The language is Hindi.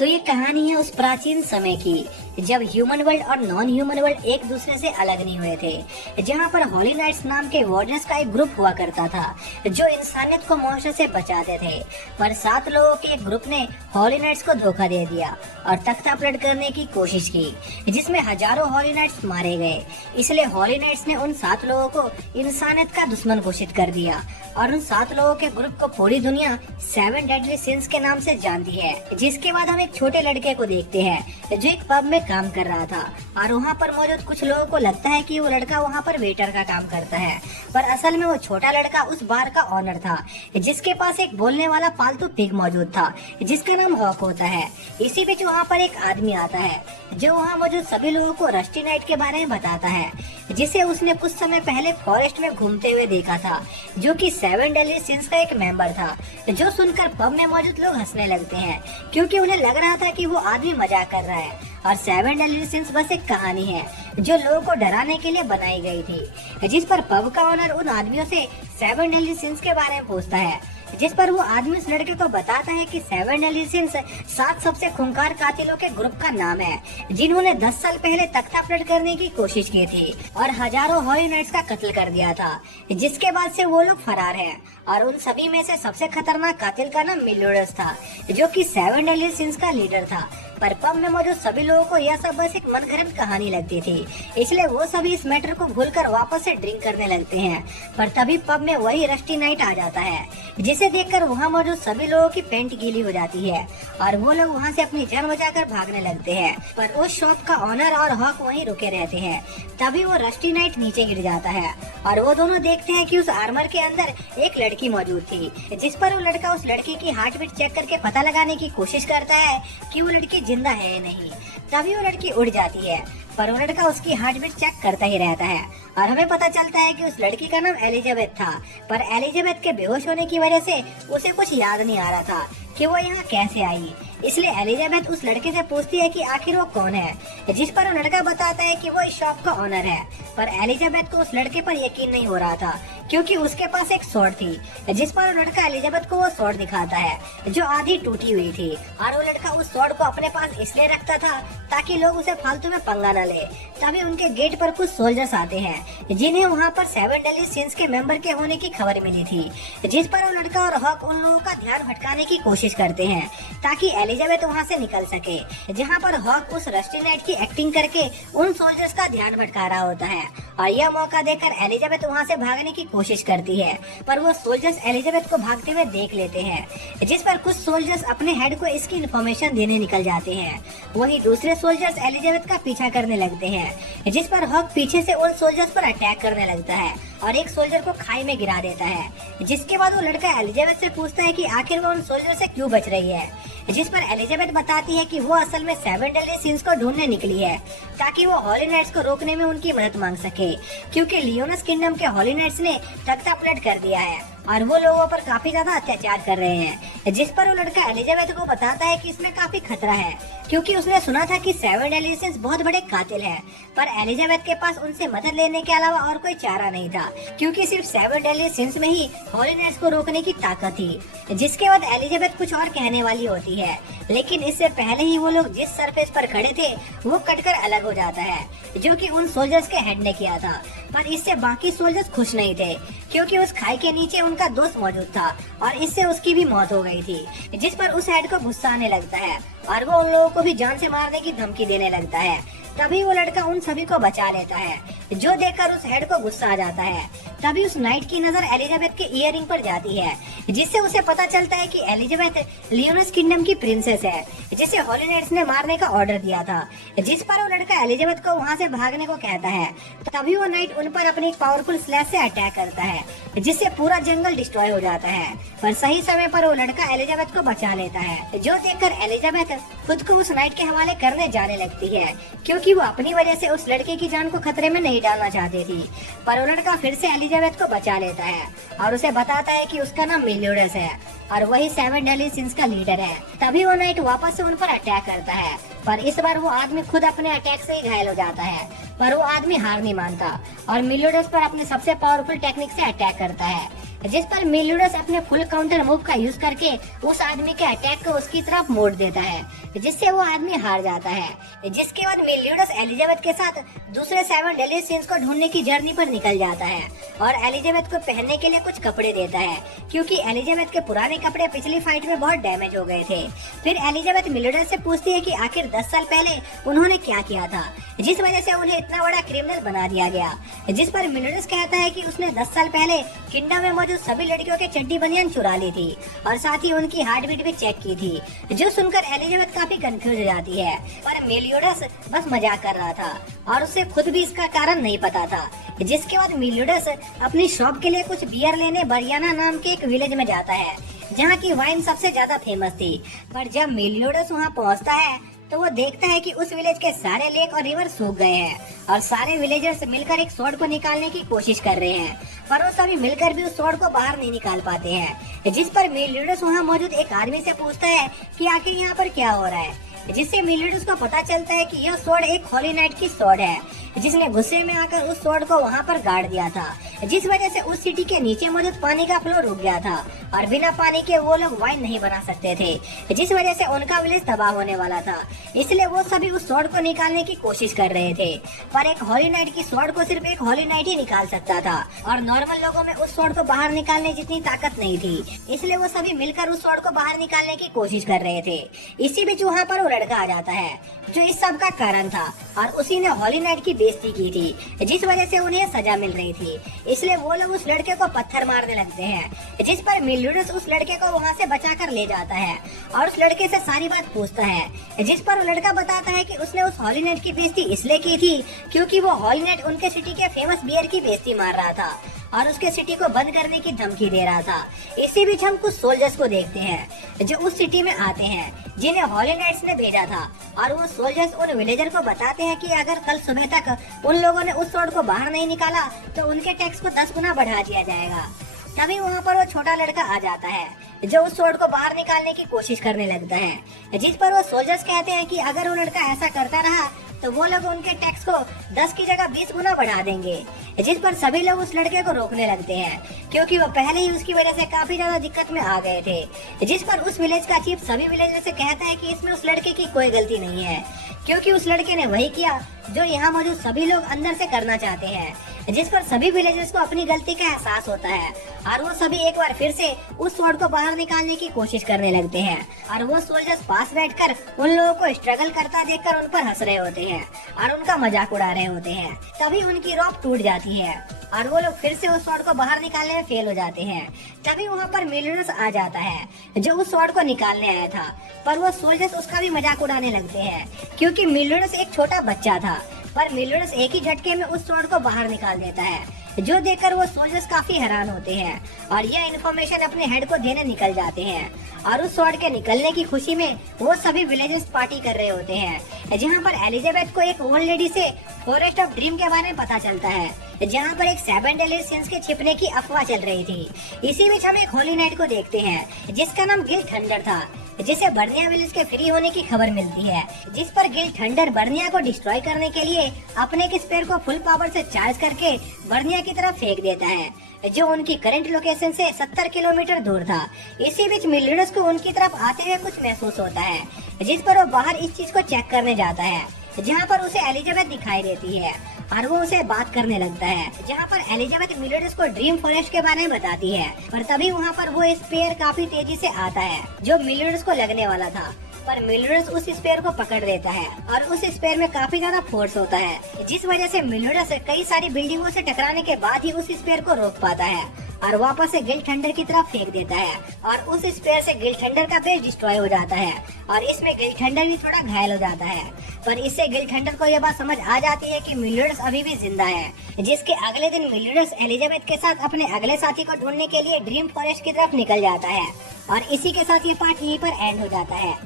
तो ये कहानी है उस प्राचीन समय की जब ह्यूमन वर्ल्ड और नॉन ह्यूमन वर्ल्ड एक दूसरे से अलग नहीं हुए थे। जहाँ पर हॉली नाइट्स नाम के वॉरियर्स का एक ग्रुप हुआ करता था जो इंसानियत को मॉन्स्टर से बचाते थे। पर 7 लोगों के एक ग्रुप ने हॉली नाइट्स को धोखा दे दिया और तख्ता पलट करने की कोशिश की, जिसमें हजारों हॉली नाइट्स मारे गए। इसलिए हॉली नाइट्स ने उन 7 लोगों को इंसानियत का दुश्मन घोषित कर दिया और उन 7 लोगों के ग्रुप को पूरी दुनिया 7 डेडली सिंस के नाम से जानती है। जिसके बाद हम एक छोटे लड़के को देखते हैं जो एक पब में काम कर रहा था और वहाँ पर मौजूद कुछ लोगों को लगता है कि वो लड़का वहाँ पर वेटर का काम करता है, पर असल में वो छोटा लड़का उस बार का ऑनर था जिसके पास एक बोलने वाला पालतू पिग मौजूद था जिसका नाम हॉक होता है। इसी बीच वहाँ पर एक आदमी आता है जो वहाँ मौजूद सभी लोगों को रस्टी नाइट के बारे में बताता है, जिसे उसने कुछ समय पहले फॉरेस्ट में घूमते हुए देखा था, जो कि 7 डेडली सिंस का एक मेंबर था। जो सुनकर पब में मौजूद लोग हंसने लगते हैं क्योंकि उन्हें लग रहा था कि वो आदमी मजाक कर रहा है और 7 डेडली सिंस बस एक कहानी है जो लोगों को डराने के लिए बनाई गई थी। जिस पर पब का ओनर उन आदमियों से 7 डेडली सिंस के बारे में पूछता है, जिस पर वो आदमी उस लड़के को बताता है कि 7 डेडली सिंस 7 सबसे खूंखार कातिलों के ग्रुप का नाम है जिन्होंने 10 साल पहले तख्ता पलट करने की कोशिश की थी और हजारों हॉली नाइट्स का कत्ल कर दिया था। जिसके बाद से वो लोग फरार हैं और उन सभी में से सबसे खतरनाक कातिल का नाम मिलोडस था जो कि 7 डेडली सिंस का लीडर था। पर पब में मौजूद सभी लोगों को यह सब बस एक मनगढ़ंत कहानी लगती थी, इसलिए वो सभी इस मैटर को भूलकर वापस से ड्रिंक करने लगते हैं। पर तभी पब में वही रस्टी नाइट आ जाता है जिसे देखकर वहाँ मौजूद सभी लोगों की पैंट गीली हो जाती है और वो लोग वहाँ से अपनी जान बचाकर भागने लगते हैं। पर उस शॉप का ओनर और हॉक वहीं रुके रहते हैं। तभी वो रस्टी नाइट नीचे गिर जाता है और वो दोनों देखते हैं कि उस आर्मर के अंदर एक लड़की मौजूद थी, जिस पर वो लड़का उस लड़की की हार्ट बीट चेक करके पता लगाने की कोशिश करता है कि वो लड़की जिंदा है या नहीं। तभी वो लड़की उड़ जाती है पर वो लड़का उसकी हार्ट बीट चेक करता ही रहता है और हमें पता चलता है कि उस लड़की का नाम एलिजाबेथ था। पर एलिजाबेथ के बेहोश होने की वजह से उसे कुछ याद नहीं आ रहा था कि वो यहाँ कैसे आई। इसलिए एलिजाबेथ उस लड़के से पूछती है कि आखिर वो कौन है, जिस पर वो लड़का बताता है कि वो इस शॉप का ओनर है। पर एलिजाबेथ को उस लड़के पर यकीन नहीं हो रहा था क्योंकि उसके पास एक स्वॉर्ड थी, जिस पर वो लड़का एलिजाबेथ को वो स्वॉर्ड दिखाता है जो आधी टूटी हुई थी और वो लड़का उस स्वॉर्ड को अपने पास इसलिए रखता था ताकि लोग उसे फालतू में पंगा न ले। तभी उनके गेट पर कुछ सोल्जर्स आते हैं जिन्हें वहाँ पर 7 डेडली सिंस के मेंबर के होने की खबर मिली थी, जिस पर वो लड़का और हॉक उन लोगों का ध्यान भटकाने की कोशिश करते हैं ताकि एलिजाबेथ वहाँ से निकल सके। जहाँ पर हॉक उस रस्टी नाइट की एक्टिंग करके उन सोल्जर्स का ध्यान भटका रहा होता है और यह मौका देकर एलिजाबेथ वहाँ से भागने की कोशिश करती है। पर वो सोल्जर्स एलिजाबेथ को भागते हुए देख लेते हैं, जिस पर कुछ सोल्जर्स अपने हेड को इसकी इन्फॉर्मेशन देने निकल जाते हैं। वहीं दूसरे सोल्जर्स एलिजाबेथ का पीछा करने लगते हैं, जिस पर हॉक पीछे से उन सोल्जर्स पर अटैक करने लगता है और एक सोल्जर को खाई में गिरा देता है। जिसके बाद वो लड़का एलिजाबेथ से पूछता है कि आखिर वो उन सोल्जर से क्यों बच रही है, जिस पर एलिजाबेथ बताती है कि वो असल में 7 डेडली सिंस को ढूंढने निकली है ताकि वो हॉली नाइट्स को रोकने में उनकी मदद मांग सके, क्योंकि लियोनस किंगडम के हॉली नाइट्स ने तख्ता पलट कर दिया है और वो लोगों पर काफी ज्यादा अत्याचार कर रहे हैं। जिस पर वो लड़का एलिजाबेथ को बताता है कि इसमें काफी खतरा है क्योंकि उसने सुना था कि 7 डेडली सिंस बहुत बड़े कातिल हैं। पर एलिजाबेथ के पास उनसे मदद लेने के अलावा और कोई चारा नहीं था क्योंकि सिर्फ 7 डेडली सिंस में ही हॉली नाइट्स को रोकने की ताकत थी। जिसके बाद एलिजाबेथ कुछ और कहने वाली होती है, लेकिन इससे पहले ही वो लोग जिस सरफेस पर खड़े थे वो कटकर अलग हो जाता है, जो कि उन सोल्जर्स के हेड ने किया था। पर इससे बाकी सोल्जर्स खुश नहीं थे क्योंकि उस खाई के नीचे उनका दोस्त मौजूद था और इससे उसकी भी मौत हो गई थी। जिस पर उस हेड को गुस्सा आने लगता है और वो उन लोगों को भी जान से मारने की धमकी देने लगता है। तभी वो लड़का उन सभी को बचा लेता है, जो देखकर उस हेड को गुस्सा आ जाता है। तभी उस नाइट की नजर एलिजाबेथ के इयररिंग पर जाती है, जिससे उसे पता चलता है कि एलिजाबेथ लियोनस किंगडम की प्रिंसेस है जिसे हॉली नाइट्स ने मारने का ऑर्डर दिया था। जिस पर वो लड़का एलिजाबेथ को वहाँ से भागने को कहता है। तभी वो नाइट उन पर अपनी पावरफुल स्लैश से अटैक करता है, जिससे पूरा जंगल डिस्ट्रॉय हो जाता है। पर सही समय पर वो लड़का एलिजाबेथ को बचा लेता है, जो देखकर एलिजाबेथ खुद को उस नाइट के हवाले करने जाने लगती है क्योंकि वो अपनी वजह से उस लड़के की जान को खतरे में नहीं डालना चाहती थी। पर वो लड़का फिर से एलिजाबेथ को बचा लेता है और उसे बताता है कि उसका नाम मिलोडस है और वही 7 डेडली सिंस का लीडर है। तभी वो नाइट वापस से उन पर अटैक करता है, पर इस बार वो आदमी खुद अपने अटैक से ही घायल हो जाता है। पर वो आदमी हार नहीं मानता और मिलोडस पर अपने सबसे पावरफुल टेक्निक से अटैक करता है, जिस पर मिलोडस अपने फुल काउंटर मूव का यूज करके उस आदमी के अटैक को उसकी तरफ मोड़ देता है, जिससे वो आदमी हार जाता है। जिसके बाद मेलियोडस एलिजाबेथ के साथ दूसरे 7 डेडली सिंस को ढूंढने की जर्नी पर निकल जाता है और एलिजाबेथ को पहनने के लिए कुछ कपड़े देता है, क्योंकि एलिजाबेथ के पुराने कपड़े पिछली फाइट में बहुत डैमेज हो गए थे। फिर एलिजाबेथ मेलियोडस से पूछती है कि आखिर 10 साल पहले उन्होंने क्या किया था जिस वजह से उन्हें इतना बड़ा क्रिमिनल बना दिया गया। जिस पर मेलियोडस कहता है कि उसने 10 साल पहले किंगडम में मौजूद सभी लड़कियों के चड्डी बनियान चुरा ली थी और साथ ही उनकी हार्ट बीट भी चेक की थी। जो सुनकर एलिजाबेथ काफी कंफ्यूज हो जाती है, पर मेलियोडस बस मजाक कर रहा था और उसे खुद भी इसका कारण नहीं पता था। जिसके बाद मेलियोडस अपनी शॉप के लिए कुछ बियर लेने बरियाना नाम के एक विलेज में जाता है जहाँ की वाइन सबसे ज्यादा फेमस थी। पर जब मेलियोडस वहाँ पहुँचता है तो वो देखता है कि उस विलेज के सारे लेक और रिवर सूख गए हैं और सारे विलेजर्स मिलकर एक स्वॉर्ड को निकालने की कोशिश कर रहे हैं, पर वो सभी मिलकर भी उस स्वॉर्ड को बाहर नहीं निकाल पाते हैं। जिस पर मेलियोडस वहाँ मौजूद एक आदमी से पूछता है कि आखिर यहाँ पर क्या हो रहा है, जिससे मेलियोडस को पता चलता है कि यह स्वॉर्ड एक हॉली नाइट की स्वॉर्ड है जिसने गुस्से में आकर उस स्वॉर्ड को वहाँ पर गाड़ दिया था, जिस वजह से उस सिटी के नीचे मौजूद पानी का फ्लो रुक गया था और बिना पानी के वो लोग वाइन नहीं बना सकते थे, जिस वजह से उनका विलेज तबाह होने वाला था। इसलिए वो सभी उस स्वॉर्ड को निकालने की कोशिश कर रहे थे, पर एक हॉली नाइट की स्वॉर्ड को सिर्फ एक हॉली नाइट ही निकाल सकता था और नॉर्मल लोगों में उस स्वॉर्ड को बाहर निकालने जितनी ताकत नहीं थी। इसलिए वो सभी मिलकर उस स्वॉर्ड को बाहर निकालने की कोशिश कर रहे थे। इसी बीच वहाँ पर वो लड़का आ जाता है जो इस सब का कारण था और उसी ने हॉली नाइट की बेइज्जती की थी, जिस वजह से उन्हें सजा मिल रही थी। इसलिए वो लोग उस लड़के को पत्थर मारने लगते हैं, जिस पर मेलियोडस उस लड़के को वहाँ से बचाकर ले जाता है और उस लड़के से सारी बात पूछता है, जिस पर वो लड़का बताता है कि उसने उस हॉली नाइट की बेइज्जती इसलिए की थी क्योंकि वो हॉली नाइट उनके सिटी के फेमस बियर की बेइज्जती मार रहा था और उसके सिटी को बंद करने की धमकी दे रहा था। इसी बीच हम कुछ सोल्जर्स को देखते हैं जो उस सिटी में आते हैं जिन्हें हॉली नाइट्स ने भेजा था और वो सोल्जर्स उन विलेजर को बताते हैं कि अगर कल सुबह तक उन लोगों ने उस स्वॉर्ड को बाहर नहीं निकाला तो उनके टैक्स को 10 गुना बढ़ा दिया जाएगा। तभी वहाँ पर वो छोटा लड़का आ जाता है जो उस स्वॉर्ड को बाहर निकालने की कोशिश करने लगता है, जिस पर वो सोल्जर्स कहते हैं कि अगर वो लड़का ऐसा करता रहा तो वो लोग उनके टैक्स को 10 की जगह 20 गुना बढ़ा देंगे। जिस पर सभी लोग उस लड़के को रोकने लगते हैं क्योंकि वो पहले ही उसकी वजह से काफी ज्यादा दिक्कत में आ गए थे। जिस पर उस विलेज का चीफ सभी विलेजर्स से कहता है कि इसमें उस लड़के की कोई गलती नहीं है क्योंकि उस लड़के ने वही किया जो यहाँ मौजूद सभी लोग अंदर से करना चाहते हैं। जिस पर सभी विलेजर्स को अपनी गलती का एहसास होता है और वो सभी एक बार फिर से उस स्वॉर्ड को बाहर निकालने की कोशिश करने लगते हैं और वो सोल्जर्स पास बैठकर उन लोगों को स्ट्रगल करता देखकर उन पर हंस रहे होते हैं और उनका मजाक उड़ा रहे होते हैं। तभी उनकी रॉप टूट जाती है और वो लोग फिर से उस स्वॉर्ड को बाहर निकालने में फेल हो जाते हैं। तभी वहाँ पर मेलियोडस आ जाता है जो उस स्वॉर्ड को निकालने आया था, पर वो सोल्जर्स उसका भी मजाक उड़ाने लगते हैं क्योंकि मेलियोडस एक छोटा बच्चा था, पर मेलियोडस एक ही झटके में उस स्वॉर्ड को बाहर निकाल देता है, जो देखकर वो सोल्जर्स काफी हैरान होते हैं और यह इन्फॉर्मेशन अपने हेड को देने निकल जाते हैं और उस स्वॉर्ड के निकलने की खुशी में वो सभी विलेजर्स पार्टी कर रहे होते हैं। जहाँ पर एलिजाबेथ को एक ओल्ड लेडी से फॉरेस्ट ऑफ ड्रीम के बारे में पता चलता है जहाँ पर एक 7 डेडली सिंस के छिपने की अफवाह चल रही थी। इसी बीच हम एक होली नाइट को देखते हैं जिसका नाम गिल थंडर था, जिसे बर्निया विलेज के फ्री होने की खबर मिलती है, जिस पर गिल थंडर बर्निया को डिस्ट्रॉय करने के लिए अपने एक स्पेयर को फुल पावर से चार्ज करके बर्निया की तरफ फेंक देता है जो उनकी करंट लोकेशन से 70 किलोमीटर दूर था। इसी बीच मेलियोडस को उनकी तरफ आते हुए कुछ महसूस होता है, जिस पर वो बाहर इस चीज को चेक करने जाता है जहाँ पर उसे एलिजाबेथ दिखाई देती है और वो उसे बात करने लगता है, जहाँ पर एलिजाबेथ मेलियोडस को ड्रीम फॉरेस्ट के बारे में बताती है। पर तभी वहाँ पर वो स्पेयर काफी तेजी से आता है जो मेलियोडस को लगने वाला था, पर मेलियोडस उस स्पेयर को पकड़ लेता है और उस स्पेयर में काफी ज्यादा फोर्स होता है, जिस वजह से मेलियोडस कई सारी बिल्डिंगों से टकराने के बाद ही उस स्पेयर को रोक पाता है और वापस से गिल थंडर की तरफ फेंक देता है और उस स्पेयर से गिल थंडर का बेस डिस्ट्रॉय हो जाता है और इसमें गिल थंडर भी थोड़ा घायल हो जाता है। पर इससे गिल थंडर को यह बात समझ आ जाती है कि मेलियोडस अभी भी जिंदा है, जिसके अगले दिन मेलियोडस एलिजाबेथ के साथ अपने अगले साथी को ढूंढने के लिए ड्रीम फॉरेस्ट की तरफ निकल जाता है और इसी के साथ ये पार्ट यहीं पर एंड हो जाता है।